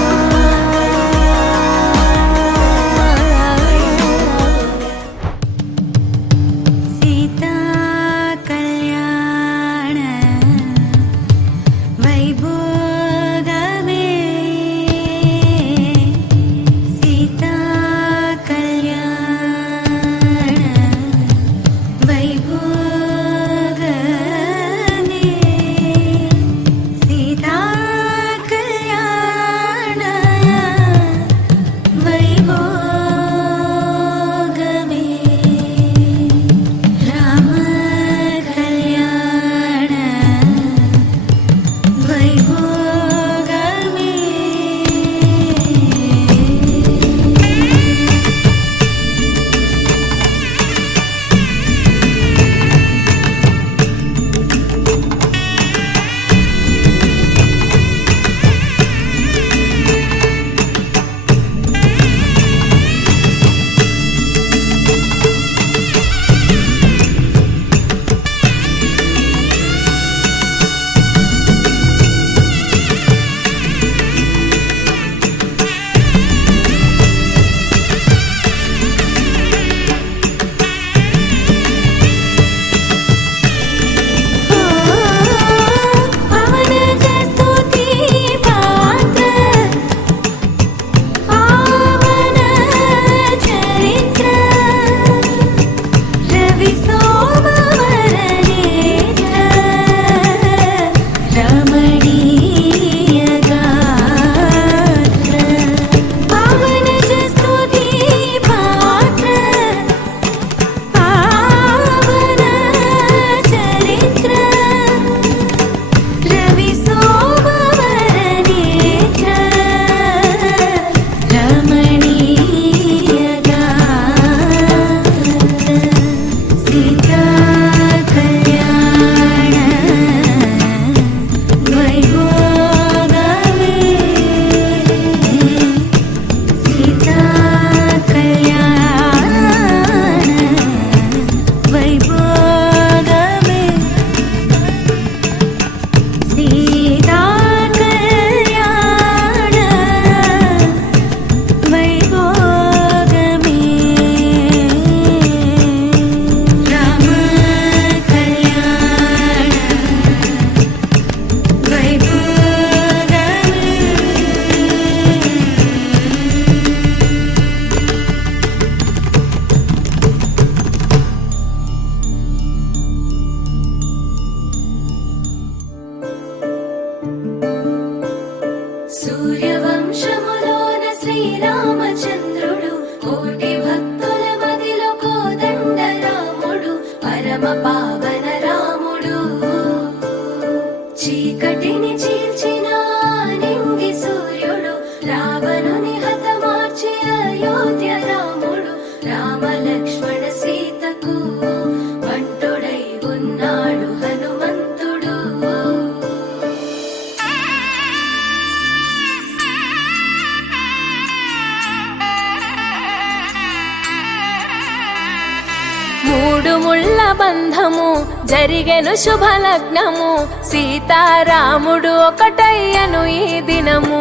మూడు ముళ్ళ బంధము జరిగెను శుభలగ్నము సీతారాముడు ఒకటయ్యను ఈ దినము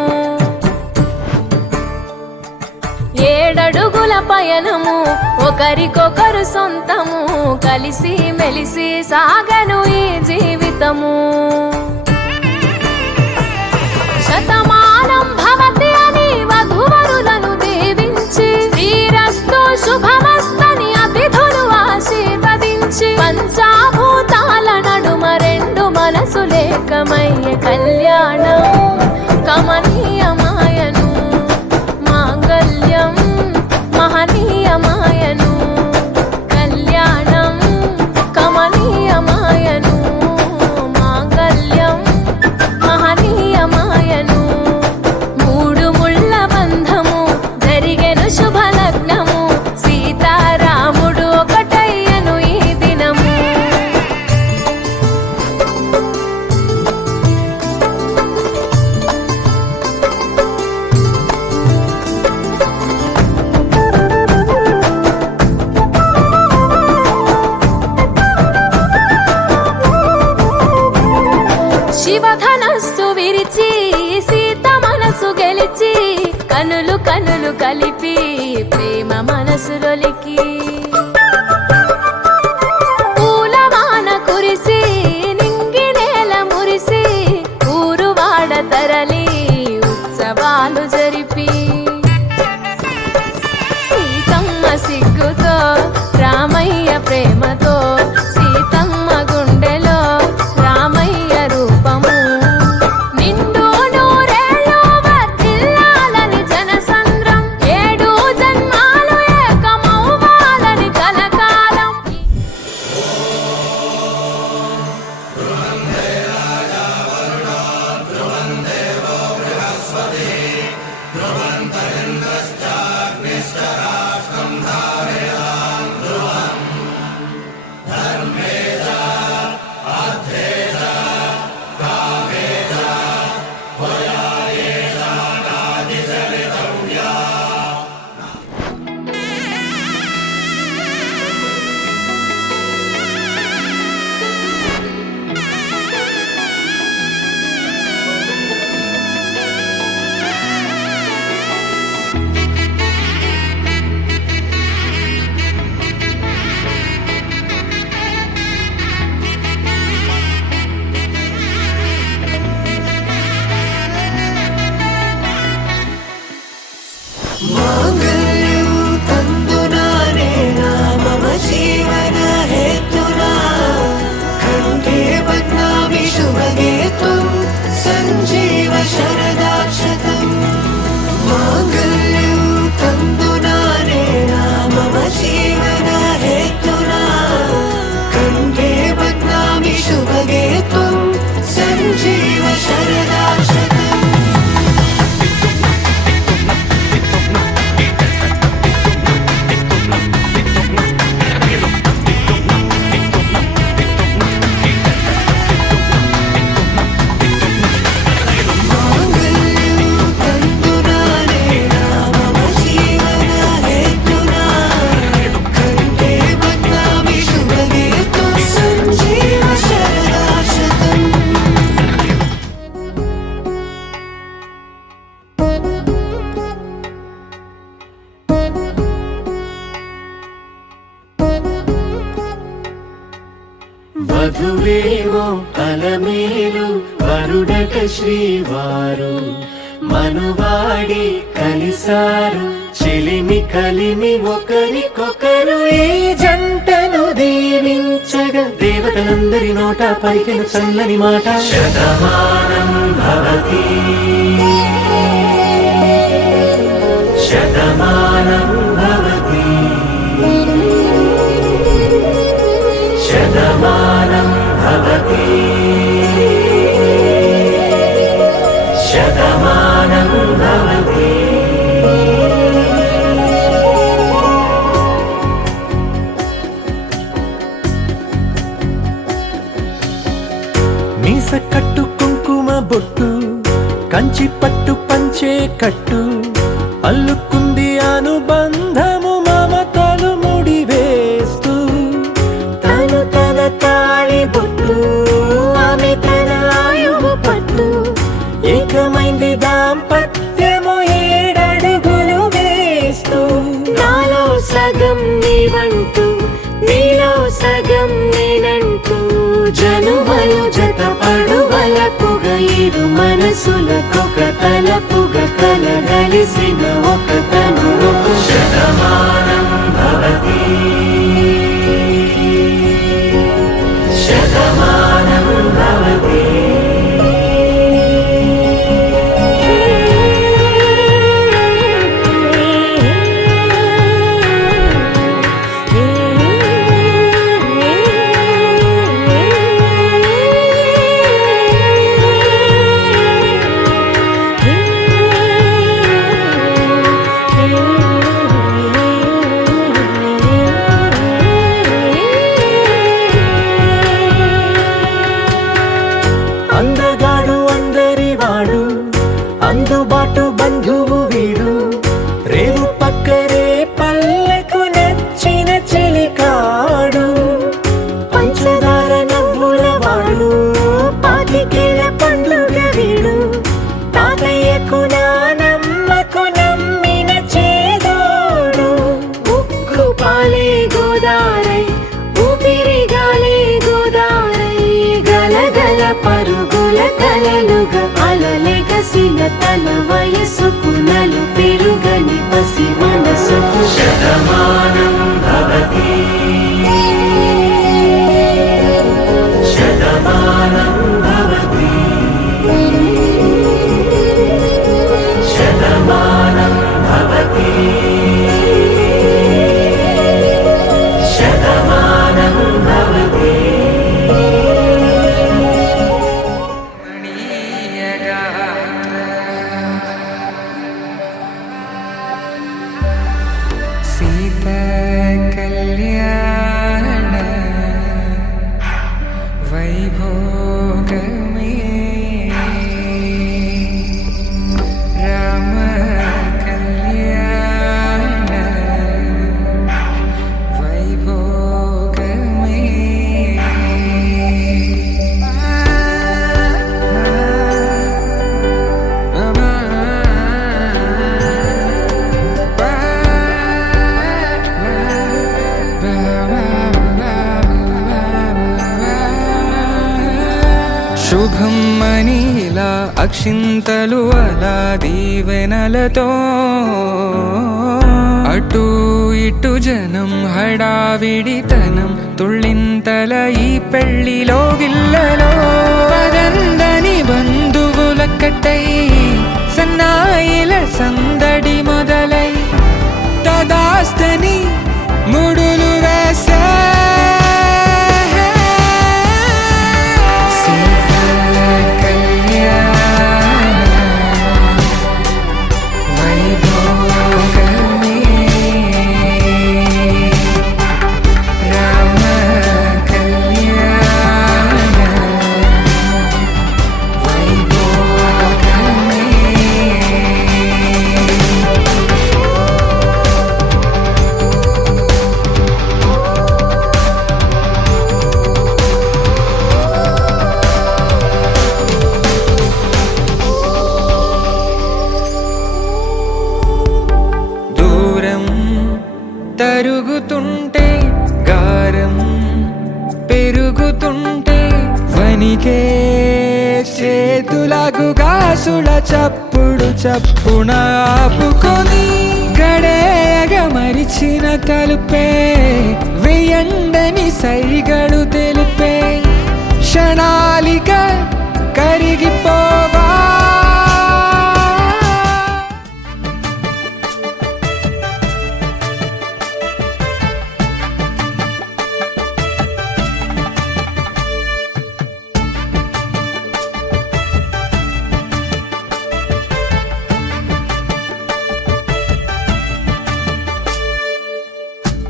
7 అడుగుల పయనము ఒకరికొకరు సొంతము కలిసి మెలిసి సాగను ఈ జీవితము శతమానం భవతి అని వధువరులను దీవించి శ్రీరస్తు శుభమస్తని అతిథులు ఆశీర్వదించి పంచాభూతాల నడుమ 2 మనసులేకమయ్యే కళ్యాణం కమనీయమాయను మాంగళ్యం మహనీయమాయను కళ్యాణం కమనీయమాయను మాంగళ్యం మహనీయమాయను మూడు ముళ్ళ బంధము జరిగెను శుభలగ్నము సీతారాముడు ఒకటయ్యను ఈ దినము శివధనస్సు విరిచి సీత మనసు గెలిచి కనులు కనులు కలిపి ప్రేమ మనసులొలికి పూలవాన కురిసి నింగి నేల మురిసి ఊరువాడ తరలి ఉత్సవాలు జరిపి సీతమ్మ సిగ్గుతో రామయ్య ప్రేమతో సీతమ్మ గుండెలో రామయ్య రూపము నిండు నూరేళ్ళు వర్ధిల్లాలని జనసంద్రం 7 జన్మాలు ఏకమవ్వాలని కలకాలం మాంగళ్యం తందునానే మమ జీవన హేతునా కంఠే బధ్నామి శుభగే త్వం సంజీవ శరదాక్షతం మాంగళ్యం తందునానే మమ జీవన హేతునా కంఠే బధ్నామి శుభగే త్వం సంజీవ శరదాక్షతం వధువేమో అలమేలు వరుడట శ్రీవారు మనువాడి కలిసారు చెలిమి కలిమి ఒకరికొకరు ఈ జంటను దీవించగా దేవతలందరి నోట పలికిన చల్లని మాట శతమానం భవతి శతమానం భవతి శతమానం భవతి శతమానం భవతి మీస కట్టు కుంకుమ బొట్టు కంచి పట్టు పంచే కట్టు అల్లుకుంది అనుబంధము మమతలు ముడివేస్తూ ఇరు మనసులకొక తలపుగా కలగలిసిన ఒక తను శతమానం భవతి శతమానం భవతి అందగాడు అందరివాడు అందుబాటు బంధువు వీడు రేవు పక్కరే పల్లెకు నచ్చిన చెలికాడు పంచదార నవ్వుల వాడు పాతికేల పండుగ వీడు తాతయ్యకు నానమ్మకు నమ్మిన చేదోడు ఉక్కు పాలే గోదారై ఊపిరి గాలే గోదారై గలగల పరుగుల కలలుగా అలలెగసిన తన వయసుకు నలు పెరుగని పసి మనసుకు శతమానం భవతి శతమానం భవతి శతమానం భవతి శతమానం భవతి సీత కళ్యాణ వైభోగమే రామ కళ్యాణ వైభోగమే శుభం మనీలా అక్షింతలు అలా దీవెనలతో అటు ఇటు జనం హడావిడితనం తుళ్ళింతల ఈ పెళ్లిలో గిల్లలో పదందని బంధువులక్కటై సన్నాయిల సందడి మొదలై తదాస్తని ముడులు వేసే తరుగుతుంటే గారం పెరుగుతుంటే వనికే చేతులకు గాసుల చప్పుడు చప్పున ఆపుకొని గడేయగ మరిచిన తలుపే వెయ్యండని సైగడు తెలిపే క్షణాలిక కరిగిపోవా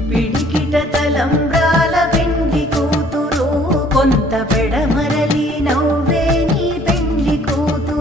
పిడికిట తలంబ్రాల పెండ్లి కూతురు కొంత పెడమరలి నవ్వే నీ పెండ్లి కూతురు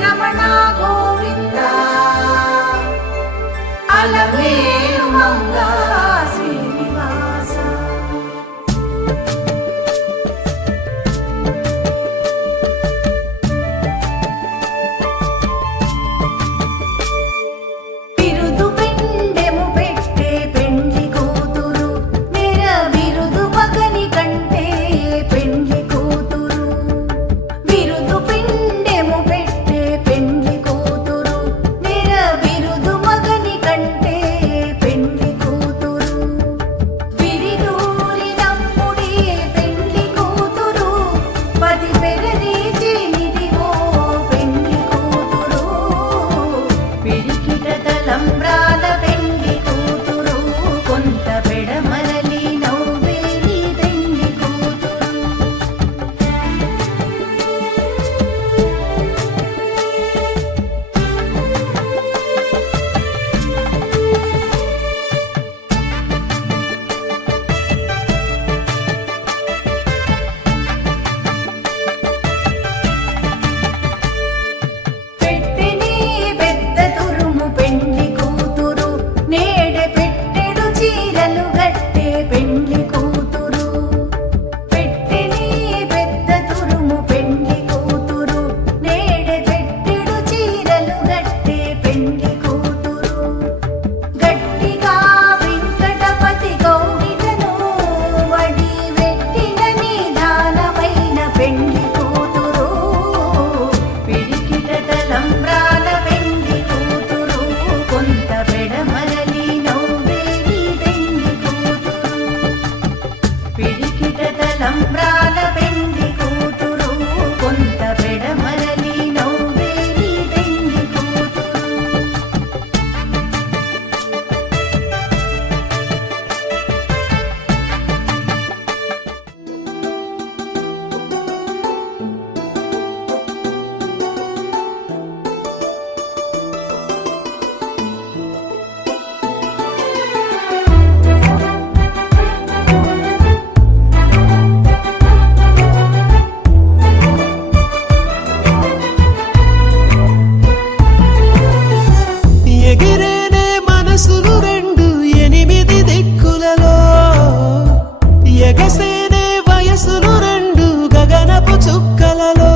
రమణ గోవింద అలమేలు మంగా శ్రీనివాస బిరుదు పెండెము పెట్టే పెండ్లి కూతురు నిర బిరుదు మగని కంటే పెండ్లి కూతురు బిరుదు పెండెము పెట్టే పెండ్లి కూతురు నిర బిరుదు మగని కంటే పెండ్లి కూతురు బిరిదూరి నమ్ముడి పెండ్లి కూతురు పది పెరరీచి నిదివో పెండ్లి కూతురు పిడికిట తలంబ్రాల పెండ్లి కూతురు కొంత పెడమరలి నవ్వేలి పెండ్లి కూతురు పెట్టెని పెద్ద తురుము పెండ్లి కూతురు నేడె పెట్టెడు చీరలు గట్టే పెండ్లి కూతురు పెట్టెని పెద్ద తురుము పెండ్లి కూతురు నేడె పెట్టెడు చీరలు గట్టే పెండ్లి కూతురు గట్టిగా వెంకటపతి గౌరిటను వడి వెట్టిన నిదానమైన పెండ్లి కూతురు పిడికిట తలంబ్రాల పెండ్లి కూతురు కొంత పెడమరలి నవ్వేలి పెండ్లి కూతురు పిడికిట తలంబ్రాల పెండ్లి కూతురు కొంత పెడమరలి నవ్వేలి పెండ్లి కూతురు ఎగిరేనే మనసులు రెండు ఎనిమిది దిక్కులలో ఎగసేనే వయసులు రెండు గగనపు చుక్కలలో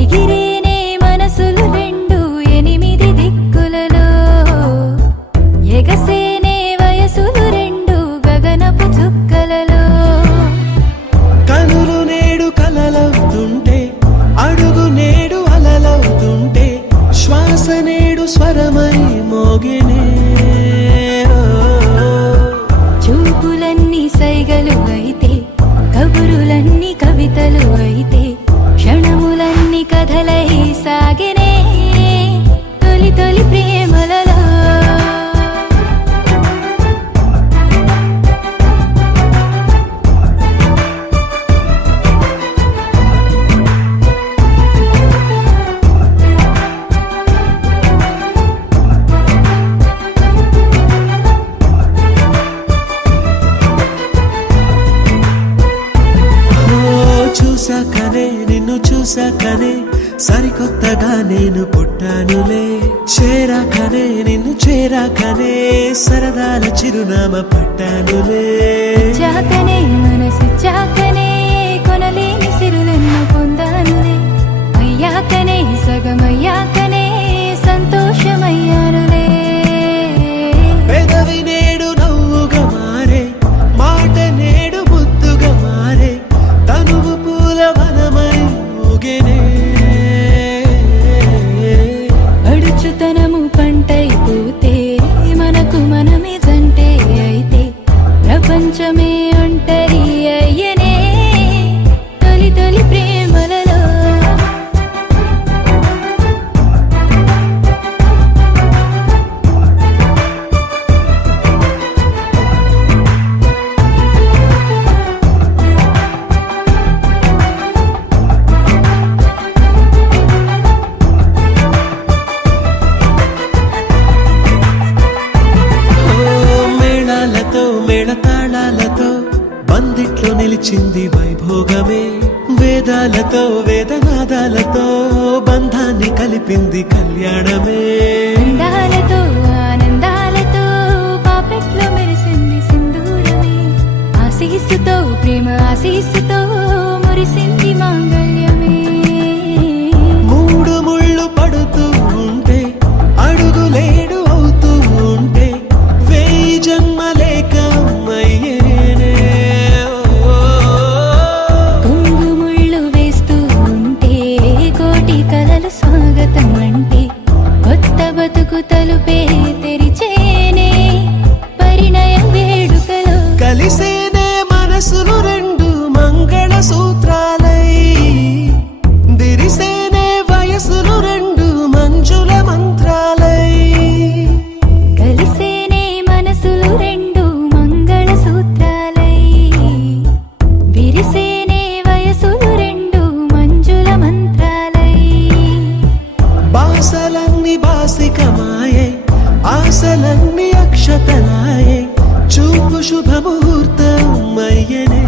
ఎగిరేనే మనసులు రెండు ఎనిమిది దిక్కులలో ఎగసేనే వయసులు రెండు గగనపు చుక్కలలో కనులు నేడు కలలవుతుంటే అడుగు నేడు అలలవుతుంటే శ్వాస నేడు స్వరమై మోగినే చూపులన్నీ సైగలు అయితే కబురులన్నీ కవితలు అయితే క్షణములన్నీ కథలై సాగినే తొలి తొలి ప్రేమలలో చూసాకనే నిన్ను చూసాకనే సరికొత్తగా నేను పుట్టానులే చేరాకనే నిన్ను చేరాకనే సరదాల చిరునామా పట్టానులే చాకనే మనసు చాకనే కొనలేని సిరులెన్నో పొందానులే అయ్యాకనే సగమయ్యాకనే సంతోషమయ్యానులే పెదవి నేడు నవ్వుగా మారే మాట నేడు ముద్దుగా మారే తనువు పూల వనమై ఊగెనే అడుచుతనము పంటైపోతే మనకు మనమే జంటే అయితే ప్రపంచమే ఒంటరి అయ్యనే తొలి తొలి ప్రేమలలో నిలిచింది వైభోగమే వేదాలతో వేదనాదాలతో బంధ అందరినీ కలిపింది కళ్యాణమే. అందాలతో ఆనందాలతో పాపెట్లో మెరిసింది సింధూరమే. ఆశీస్సుతో ప్రేమ ఆశీస్సుతో మురిసింది మాంగళ్యమే. మూడు ముళ్ళు పడుతూ ఉంటే అడుగులేడు అవుతూ ఉంటే వేయి జన్మలేకమయ్యేనే. కొంగు ముళ్ళు వేస్తూ ఉంటే కోటి కలలు స్వాగతం అంటే కొత్త బతుకు తలుపే తెరిచేనే పరిణయ వేడుకలో. కలిసేనే మనసులు రెండు మంగళ సూత్రాలై దిరిసేనే వయసులు రెండు మంజుల మంత్రాలై. కలిసేనే మనసులు రెండు మంగళ సూత్రాలై విరిసేనే వయసులు రెండు మంజుల మంత్రాలై. బాసలన్నీ బాసికమాయే ఆశలన్నీ అక్షతలాయే చూపు శుభముహూర్తం అయ్యనే.